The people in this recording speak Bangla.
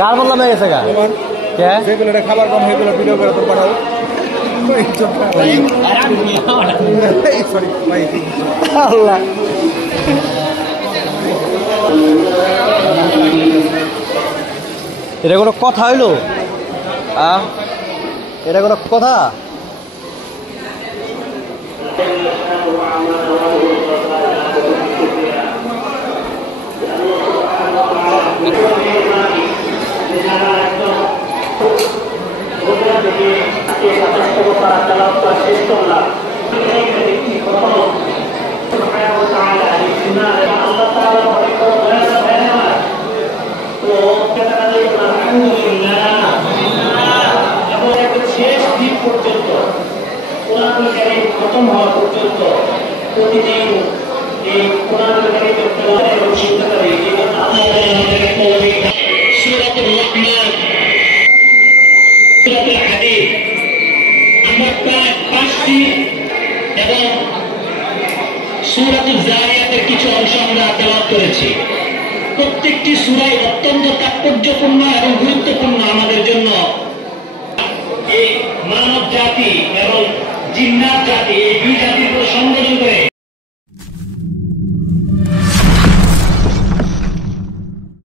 কার বললাম হয়ে গেছে গা যেগুলো খাবার কম সেগুলো ভিডিও করে তো পাঠাও। আল্লাহ এটা কোনো কথা হইলো? এটা কোনো কথা? খতম হওয়া পর্যন্ত প্রতিদিন এই কোরআনুল কারীমের তেলাওয়াত এবং শিক্ষা করি। সূরাতুর রহমান, সূরাতুল হাদীদ আমরা প্রায় 5টি এবং সূরাতুল যারিয়াতের কিছু অংশ আমরা তেলাওয়াত করেছি। প্রত্যেকটি সূরাই অত্যন্ত তাৎপর্যপূর্ণ এবং গুরুত্বপূর্ণ আমাদের জন্য। এই মানব জাতি এবং জিন্নাত জাতি, এই দুই জাতির উপর সংযোজন